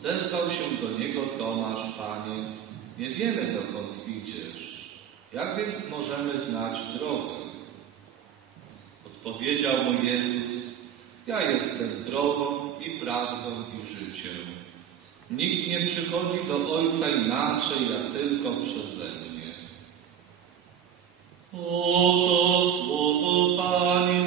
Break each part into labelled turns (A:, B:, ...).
A: Odezwał się do niego Tomasz, Panie, nie wiemy, dokąd idziesz. Jak więc możemy znać drogę? Odpowiedział mu Jezus, ja jestem drogą i prawdą i życiem. Nikt nie przychodzi do Ojca inaczej, jak tylko przeze mnie. Oto słowo Pańskie.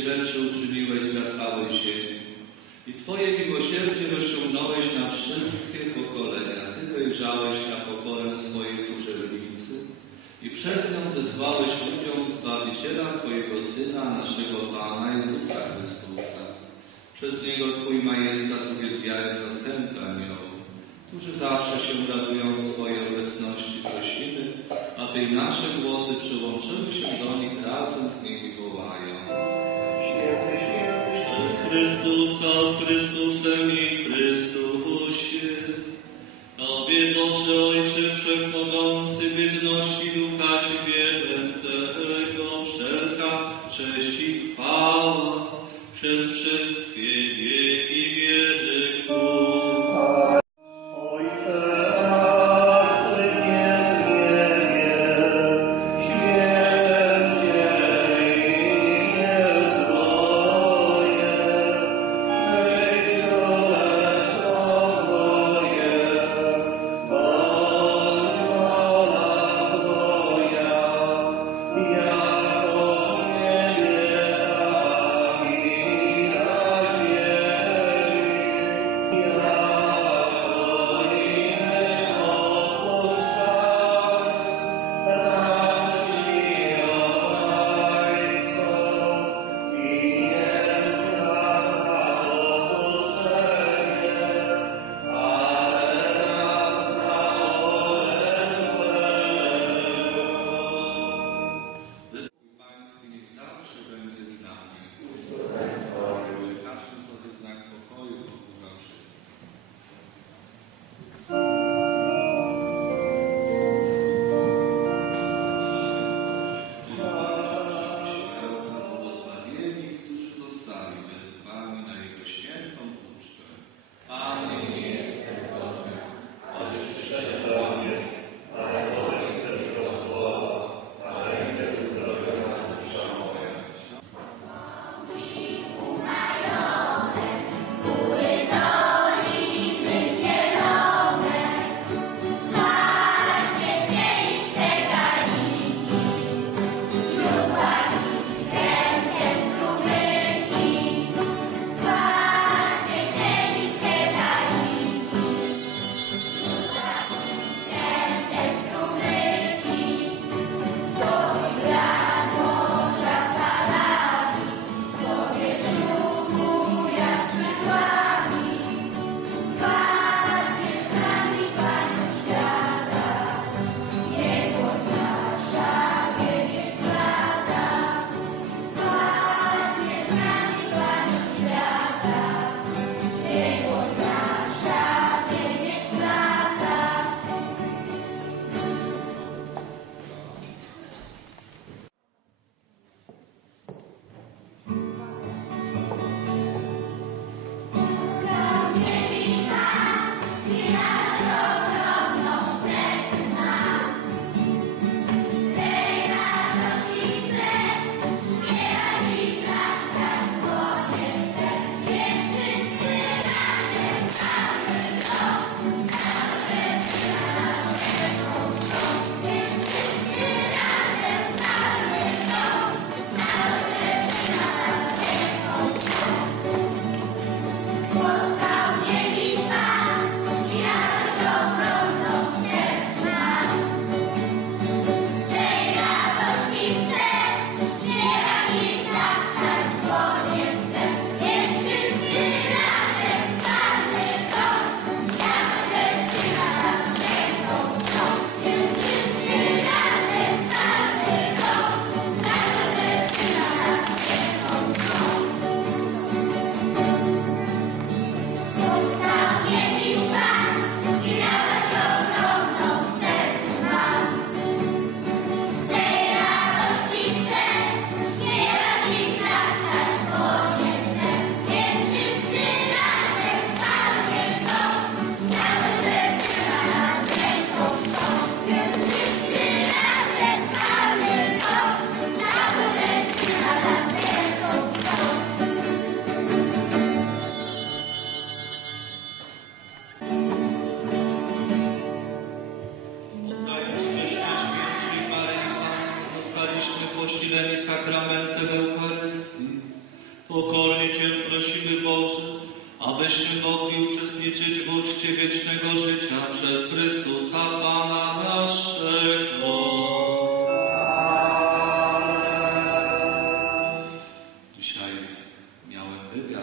A: Rzeczy uczyniłeś dla całej ziemi i Twoje miłosierdzie rozciągnąłeś na wszystkie pokolenia. Ty dojrzałeś na pokorę swojej służebnicy i przez nią zesłałeś ludziom Zbawiciela Twojego Syna, naszego Pana Jezusa Chrystusa. Przez Niego Twój majestat uwielbiają zastępy aniołów, którzy zawsze się radują w Twojej obecności. Prosimy, aby nasze głosy przyłączyły się do nich razem z nimi wołając. Christus, Christus, Christus, Christus, Christus, Christus, Christus,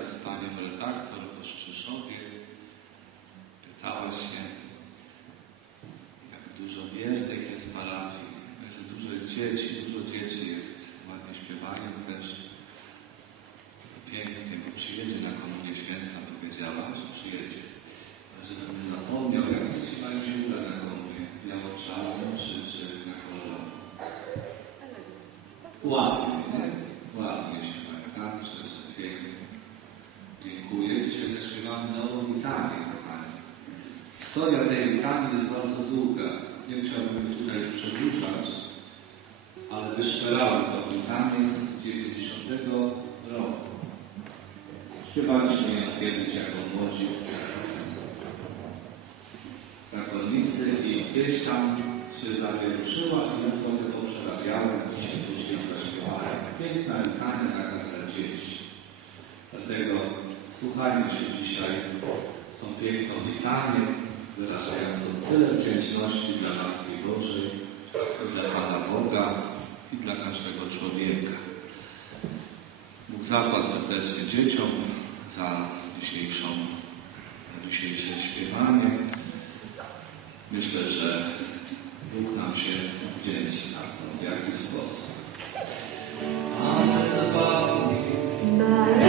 A: z panią redaktor w Oszczyszowie. Pytała się, jak dużo wiernych jest parafii, że dużo jest dzieci, dużo dzieci jest, ładnie śpiewają też. Pięknie, bo przyjedzie na komunię święta, powiedziała, że przyjedzie. Żebym nie zapomniał, jak dzieci mają się ubrać na komunię, biało-czarną czy, czy na kolorową. Ładnie, nie? Ładnie się tak, tak, że, że pięknie. Dziękuję. Litanię, kochani. Historia tej litanii jest bardzo długa. Nie chciałbym tutaj już przedłużać, ale wyszperałem to litanię z 90 roku. Śpiewaliśmy ją kiedyś jako młodzi zakonnicy i gdzieś tam się zawieruszyła i ją trochę poprzerabiałem. Dzisiaj później zaśpiewałem. Piękna litania taka dla dzieci. Dlatego słuchajmy się dzisiaj w tą piękną litanię, wyrażającą tyle wdzięczności dla Matki Bożej, dla Pana Boga i dla każdego człowieka. Bóg zapłać serdecznie dzieciom za dzisiejszą, za dzisiejsze śpiewanie. Myślę, że Bóg nam się wdzięczy za to, w jaki sposób. Amen.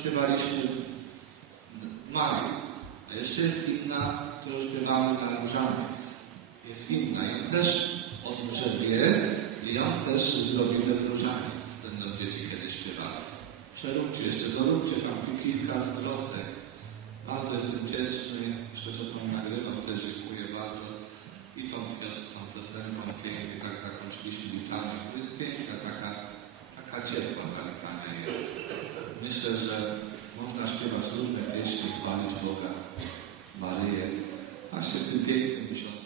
A: Śpiewaliśmy w maju, a jeszcze jest inna, którą śpiewamy na różaniec. Jest inna, ją też odgrzebię i ją też zrobimy w różaniec. Będą dzieci kiedyś śpiewały. Przeróbcie jeszcze, doróbcie tam kilka zwrotek. Bardzo jestem wdzięczny, że to tą nagrywam, też dziękuję bardzo. I tą piosną, piosenką pięknie tak zakończyliśmy litanię. Jest piękna, taka, taka ciepła ta litania jest. Myślę, że można śpiewać różne pieśni, chwalić Boga, Maryję, właśnie w tym pięknym miesiącu.